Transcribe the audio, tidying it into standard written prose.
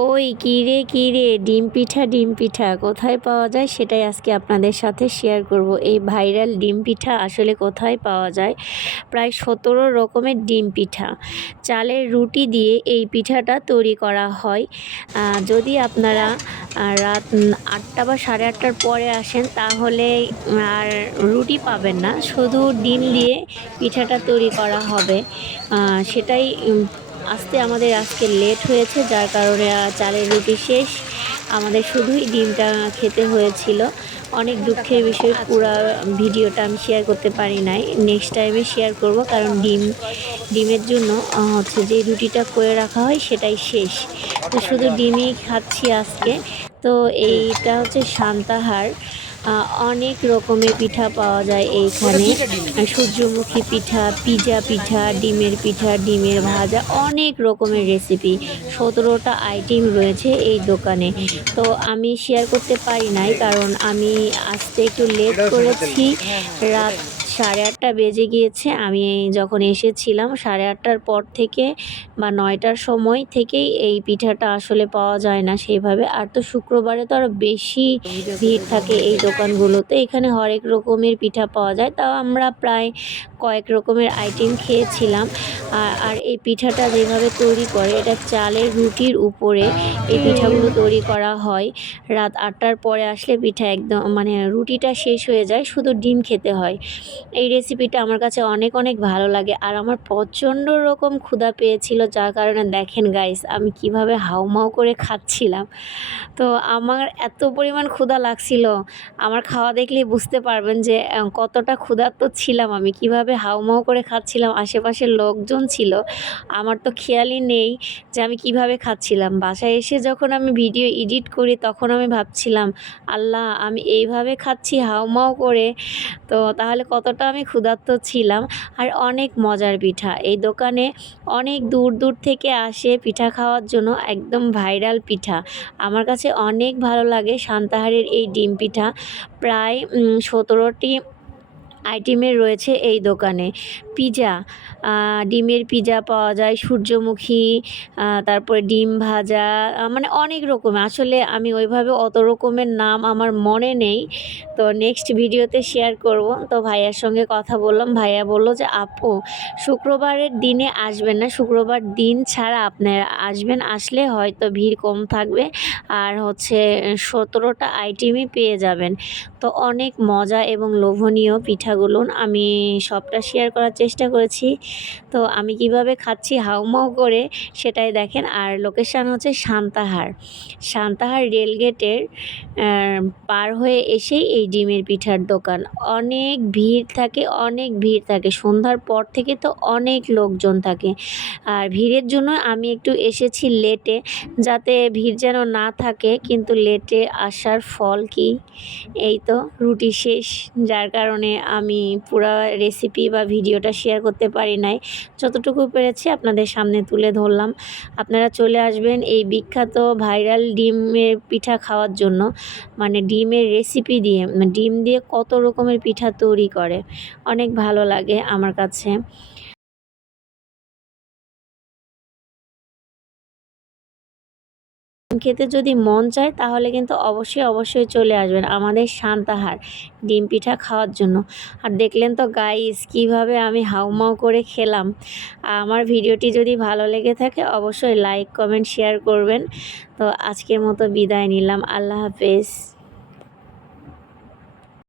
ওই কী রে ডিম পিঠা কোথায় পাওয়া যায় সেটাই আজকে আপনাদের সাথে শেয়ার করব। এই ভাইরাল ডিম পিঠা আসলে কোথায় পাওয়া যায়? প্রায় 17 রকমের ডিম পিঠা, চালের রুটি দিয়ে এই পিঠাটা তৈরি করা হয়। যদি আপনারা রাত 8টা বা 8:30টার পরে আসেন তাহলে আর রুটি পাবেন না, শুধু ডিম দিয়ে পিঠাটা তৈরি করা হবে। সেটাই আসতে আমাদের আজকে লেট হয়েছে, যার কারণে চালের রুটি শেষ, আমাদের শুধুই ডিমটা খেতে হয়েছিল। অনেক দুঃখের বিষয়, পুরো ভিডিওটা আমি শেয়ার করতে পারি নাই, নেক্সট টাইমে শেয়ার করব, কারণ ডিমের জন্য হচ্ছে যে রুটিটা করে রাখা হয় সেটাই শেষ, তো শুধু ডিমই খাচ্ছি আজকে। তো এইটা হচ্ছে সান্তাহার। অনেক রকমের পিঠা পাওয়া যায় এইখানে, সূর্যমুখী পিঠা, পিঠা, ডিমের পিঠা, ডিমের ভাজা, অনেক রকমের রেসিপি, 17টা আইটেম রয়েছে এই দোকানে। তো আমি শেয়ার করতে পারি নাই, কারণ আমি আসতে একটু লেট করেছি, রাত 8:30 বেজে গিয়েছে। আমি যখন এসেছিলাম 8:30টার পর থেকে বা 9টার সময় থেকেই এই পিঠাটা আসলে পাওয়া যায় না সেইভাবে। আর তো শুক্রবারে তো আরও বেশি ভিড় থাকে এই দোকানগুলোতে। এখানে হরেক রকমের পিঠা পাওয়া যায়, তাও আমরা প্রায় কয়েক রকমের আইটেম খেয়েছিলাম। আর এই পিঠাটা যেভাবে তৈরি করে, এটা চালের রুটির উপরে এই পিঠাগুলো তৈরি করা হয়। রাত 8টার পরে আসলে পিঠা একদম মানে রুটিটা শেষ হয়ে যায়, শুধু ডিম খেতে হয়। এই রেসিপিটা আমার কাছে অনেক অনেক ভালো লাগে, আর আমার প্রচণ্ড রকম ক্ষুধা পেয়েছিল, যার কারণে দেখেন গাইস আমি কিভাবে হাউমাউ করে খাচ্ছিলাম। তো আমার এত পরিমাণ ক্ষুধা লাগছিল, আমার খাওয়া দেখলেই বুঝতে পারবেন যে কতটা ক্ষুধার্ত ছিলাম, আমি কিভাবে হাউমাউ করে খাচ্ছিলাম। আশেপাশের লোকজন ছিল, আমার তো খেয়ালই নেই যে আমি কিভাবে খাচ্ছিলাম। বাসায় এসে যখন আমি ভিডিও এডিট করি তখন আমি ভাবছিলাম, আল্লাহ আমি এইভাবে খাচ্ছি হাউমাউ করে, তো তাহলে কতটা আমি ক্ষুধার্ত ছিলাম। আর অনেক মজার পিঠা, এই দোকানে অনেক দূর দূর থেকে আসে পিঠা খাওয়ার জন্য, একদম ভাইরাল পিঠা। আমার কাছে অনেক ভালো লাগে সান্তাহারের এই ডিম পিঠা। প্রায় 17টি আইটেমের রয়েছে এই দোকানে। পিজা, ডিমের পিজা পাওয়া যায়, সূর্যমুখী, তারপরে ডিম ভাজা, মানে অনেক রকমের। আসলে আমি ওইভাবে অত রকমের নাম আমার মনে নেই, তো নেক্সট ভিডিওতে শেয়ার করব। তো ভাইয়ার সঙ্গে কথা বললাম, ভাইয়া বলল যে আপু শুক্রবারের দিনে আসবেন না, শুক্রবার দিন ছাড়া আপনারা আসবেন, আসলে হয়তো ভিড় কম থাকবে, আর হচ্ছে 17টা আইটেমই পেয়ে যাবেন। তো অনেক মজা এবং লোভনীয় পিঠাগুলো, আমি সবটা শেয়ার করার চেষ্টা করেছি। তো আমি কিভাবে খাচ্ছি হাউমাউ করে সেটাই দেখেন। আর লোকেশান হচ্ছে সান্তাহার রেলগেটের পার হয়ে এসেই এই ডিমের পিঠার দোকান। অনেক ভিড় থাকে, অনেক ভিড় থাকে, সন্ধ্যার পর থেকে তো অনেক লোকজন থাকে। আর ভিড়ের জন্য আমি একটু এসেছি লেটে, যাতে ভিড় যেন না থাকে, কিন্তু লেটে আসার ফল কি, এই তো রুটি শেষ, যার কারণে আমি পুরো রেসিপি বা ভিডিওটা শেয়ার করতে পারি নাই, যতটুকু পেরেছি আপনাদের সামনে তুলে ধরলাম। আপনারা চলে আসবেন এই বিখ্যাত ভাইরাল ডিমের পিঠা খাওয়ার জন্য, মানে ডিমের রেসিপি দিয়ে, ডিম দিয়ে কত রকমের পিঠা তৈরি করে, অনেক ভালো লাগে আমার কাছে। খেতে যদি মন চায় তাহলে কিন্তু অবশ্যই চলে আসবেন আমাদের সান্তাহার ডিম পিঠা খাওয়ার জন্য। আর দেখলেন তো গাইস কিভাবে আমি হাউমাউ করে খেলাম। আমার ভিডিওটি যদি ভালো লেগে থাকে অবশ্যই লাইক কমেন্ট শেয়ার করবেন। তো আজকের মতো বিদায় নিলাম, আল্লাহ হাফেজ।